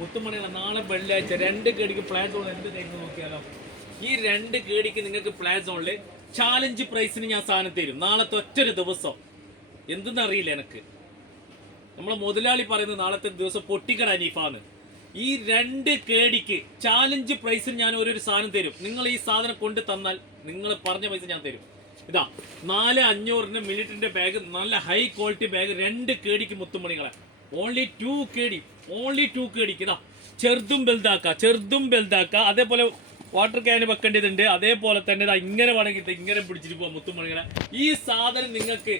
മുത്തുമണികളെ നാളെ വെള്ളിയാഴ്ച 2 കേടിക്ക് play zone എന്ത് തരുന്നു നോക്കിയാലോ. ഈ 2 കേടിക്ക് നിങ്ങൾക്ക് പ്ലേ സോണില് ചാലഞ്ച് പ്രൈസിന് ഞാൻ സാധനം തരും നാളത്തെ ഒറ്റൊരു ദിവസം. എന്തെന്നറിയില്ല എനിക്ക്. നമ്മളെ മുതലാളി പറയുന്നത് നാളത്തെ ദിവസം പൊട്ടിക്കട അനീഫാന്ന്. ഈ 2 കേടിക്ക് ചാലഞ്ച് പ്രൈസിന് ഞാൻ ഓരോരു സാധനം തരും. നിങ്ങൾ ഈ സാധനം കൊണ്ട് തന്നാൽ നിങ്ങൾ പറഞ്ഞ പൈസ ഞാൻ തരും. ഇതാ 4500 മിനിറ്റിന്റെ ബാഗ്, നല്ല ഹൈ ക്വാളിറ്റി ബാഗ്, 2 കേടിക്ക് മുത്തുമണികളെ. ഓൺലി 2 കേടി, ഓൺലി 2 കേടിക്ക്. ഇതാ ചെറുതും വലുതാക്ക. അതേപോലെ വാട്ടർ ക്യാൻ വെക്കേണ്ടതുണ്ട്. അതേപോലെ തന്നെ ഇതാ ഇങ്ങനെ വേണമെങ്കിൽ ഇങ്ങനെ പിടിച്ചിട്ട് പോവാം മുത്തുമണികളെ. ഈ സാധനം നിങ്ങൾക്ക്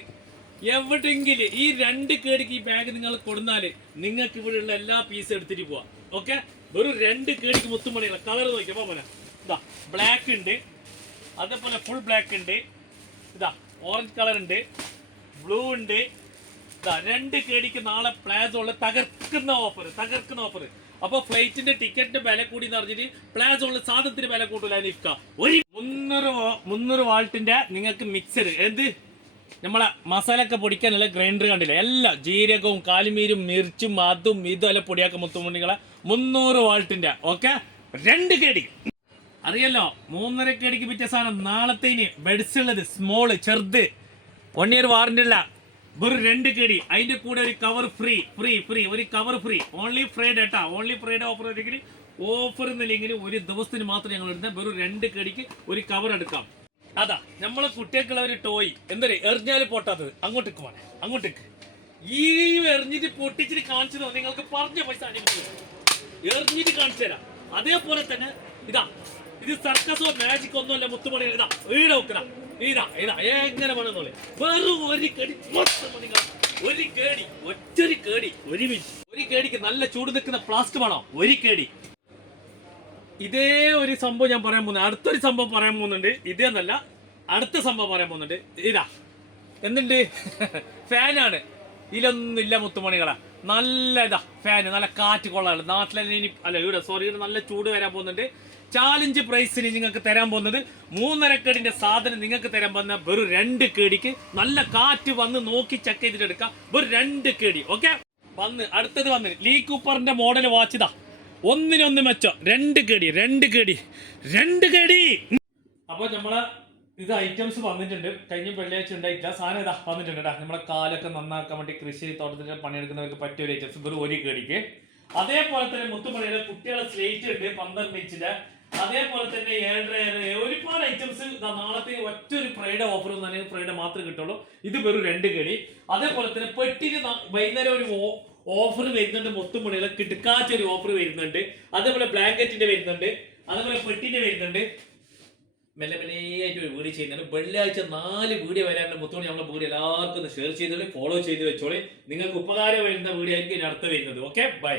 എവിടെയെങ്കിലും ഈ 2 കേടിക്ക് ഈ ബാഗ് നിങ്ങൾ കൊടുത്താൽ നിങ്ങൾക്ക് ഇവിടെയുള്ള എല്ലാ പീസും എടുത്തിട്ട് പോവാം. ഓക്കെ, വെറും 2 കേടിക്ക് മുത്തുമണികളെ. കളർ നോക്കിയപ്പോ പോലെ ഇതാ ബ്ലാക്ക് ഉണ്ട്, അതേപോലെ ഫുൾ ബ്ലാക്ക് ഉണ്ട്, ഇതാ ഓറഞ്ച് കളർ ഉണ്ട്, ബ്ലൂ ഉണ്ട്. ഇതാ 2 കേടിക്ക് നാളെ പ്ലാസോളിൽ തകർക്കുന്ന ഓഫർ. അപ്പൊ ഫ്ലൈറ്റിന്റെ ടിക്കറ്റിന്റെ വില കൂടി എന്ന് പറഞ്ഞിട്ട് പ്ലാസോളിൽ സാധനത്തിന് വില കൂട്ടൂല. നിൽക്ക ഒരു 300 വാൾട്ടിന്റെ നിങ്ങൾക്ക് മിക്സർ, എന്ത് നമ്മളെ മസാല ഒക്കെ പൊടിക്കാനുള്ള ഗ്രൈൻഡർ കണ്ടില്ല, എല്ലാം ജീരകവും കാലിമീരും മിർച്ചും അതും ഇതും എല്ലാം പൊടിയാക്ക മുത്തുമണികളെ. 300 വാൾട്ടിന്റെ. ഓക്കെ, 2 കേടി അറിയല്ലോ. 3.5 കേടിക്ക് പിറ്റേ സാധനം നാളത്തേന് ബെഡ്സ് ഉള്ളത്, സ്മോള് ചെറുത്, 1 ഇയർ വാറന്റി ഉള്ള വെറും 2 കേടി. അതിന്റെ കൂടെ ഒരു കവർ ഫ്രീ, ഒരു കവർ ഫ്രീ. ഓൺലി ഫ്രൈഡേ കേട്ടാ, ഓൺലി ഫ്രൈഡേ ഓഫർ ആണെങ്കിൽ ഓഫർ എന്നില്ലെങ്കിൽ ഒരു ദിവസത്തിന് മാത്രം ഞങ്ങൾ എടുത്ത വെറും 2 കേടിക്ക് ഒരു കവർ എടുക്കാം. അതാ നമ്മളെ കുട്ടികൾക്കുള്ള ഒരു ടോയ്, എന്താ എറിഞ്ഞാല് പൊട്ടാത്തത്. അങ്ങോട്ടേക്ക് ഈ എറിഞ്ഞിട്ട് പൊട്ടിച്ചിട്ട് കാണിച്ചതോ നിങ്ങൾക്ക് പറഞ്ഞ പൈസ അനുഭവിച്ചു എറിഞ്ഞിട്ട് കാണിച്ചു തരാം. അതേപോലെ തന്നെ ഇതാ ഇത് സർക്കസോ മാജിക് ഒന്നുമല്ല മുത്തുമണി. ഇതാ വീട് വെക്കണ ഇതാ എങ്ങനെ വേണമെന്നോളെ. വെറും 1 കേടി മുത്തുമണികൾ. 1 കേടി, ഒറ്റൊരു കേടി, 1 മിനിറ്റ്. 1 കേടിക്ക് നല്ല ചൂട് നിൽക്കുന്ന പ്ലാസ്റ്റിക് വേണോ? 1 കേടി. ഇതേ ഒരു സംഭവം ഞാൻ പറയാൻ പോകുന്നത്, അടുത്തൊരു സംഭവം പറയാൻ പോകുന്നുണ്ട്. ഇതേ എന്നല്ല, അടുത്ത സംഭവം പറയാൻ പോകുന്നുണ്ട്. ഇതാ എന്തുണ്ട്, ഫാനാണ്. ഇതിലൊന്നുമില്ല മുത്തുമണികളെ. നല്ല ഇതാ ഫാന്, നല്ല കാറ്റ് കൊള്ളാണ്. നാട്ടിലെ ഇവിടെ നല്ല ചൂട് വരാൻ പോകുന്നുണ്ട്. ചാലഞ്ച് പ്രൈസിന് നിങ്ങൾക്ക് തരാൻ പോകുന്നത് 3.5 കേടിന്റെ സാധനം നിങ്ങൾക്ക് തരാൻ പോകുന്ന വെറും 2 കേടിക്ക്. നല്ല കാറ്റ് വന്ന് നോക്കി ചെക്ക് ചെയ്തിട്ട് എടുക്കാം. വെറും 2 കേടി. ഓക്കെ, അടുത്തത് ലീ കൂപ്പറിന്റെ മോഡൽ വാച്ച്. ഇതാ ഒന്നിനൊന്ന് മെച്ചം. 2 കേടി. അപ്പൊ നമ്മളെ ഇത് ഐറ്റംസ് വന്നിട്ടുണ്ട്. കഴിഞ്ഞ വെള്ളിയാഴ്ച ഉണ്ടായിട്ടില്ല സാധനം. ഇതാ വന്നിട്ടുണ്ട് കേട്ടോ. നമ്മളെ കാലൊക്കെ നന്നാക്കാൻ വേണ്ടി കൃഷി തോട്ടത്തിൽ പണിയെടുക്കുന്നവർക്ക് പറ്റിയ ഒരു ഐറ്റംസ് വെറും 1 കേടിക്ക്. അതേപോലെ തന്നെ മുത്തുമണിയുടെ കുട്ടികളെ സ്ലേറ്റ് ഉണ്ട് 12 ഇഞ്ചിന്റെ. അതേപോലെ തന്നെ ഒരുപാട് ഐറ്റംസ് നാളത്തെ ഒറ്റൊരു ഫ്രൈഡേ ഓഫർ തന്നെ ഫ്രൈഡേ മാത്രമേ കിട്ടുള്ളൂ. ഇത് വെറും 2 കേടി. അതേപോലെ തന്നെ പെട്ടിന് വൈകുന്നേരം ഒരു ഓഫർ വരുന്നുണ്ട്. മുത്തുമണികളെ കിടക്കാച്ച ഒരു ഓഫർ വരുന്നുണ്ട്. അതേപോലെ ബ്ലാങ്കറ്റിന്റെ വരുന്നുണ്ട്. അതേപോലെ പെട്ടിന്റെ വരുന്നുണ്ട്. മെല്ലെ മെല്ലെയായിട്ട് ഒരു വീഡിയോ ചെയ്യുന്നുണ്ട്. വെള്ളിയാഴ്ച 4 വീഡിയോ വരാനുള്ള മുത്തുമണി നമ്മളെ വീഡിയോ എല്ലാവർക്കും ഒന്ന് ഷെയർ ചെയ്തോളി, ഫോളോ ചെയ്ത് വെച്ചോളി. നിങ്ങൾക്ക് ഉപകാരം വരുന്ന വീഡിയോ ആയിരിക്കും അടുത്ത വരുന്നത്. Okay, by.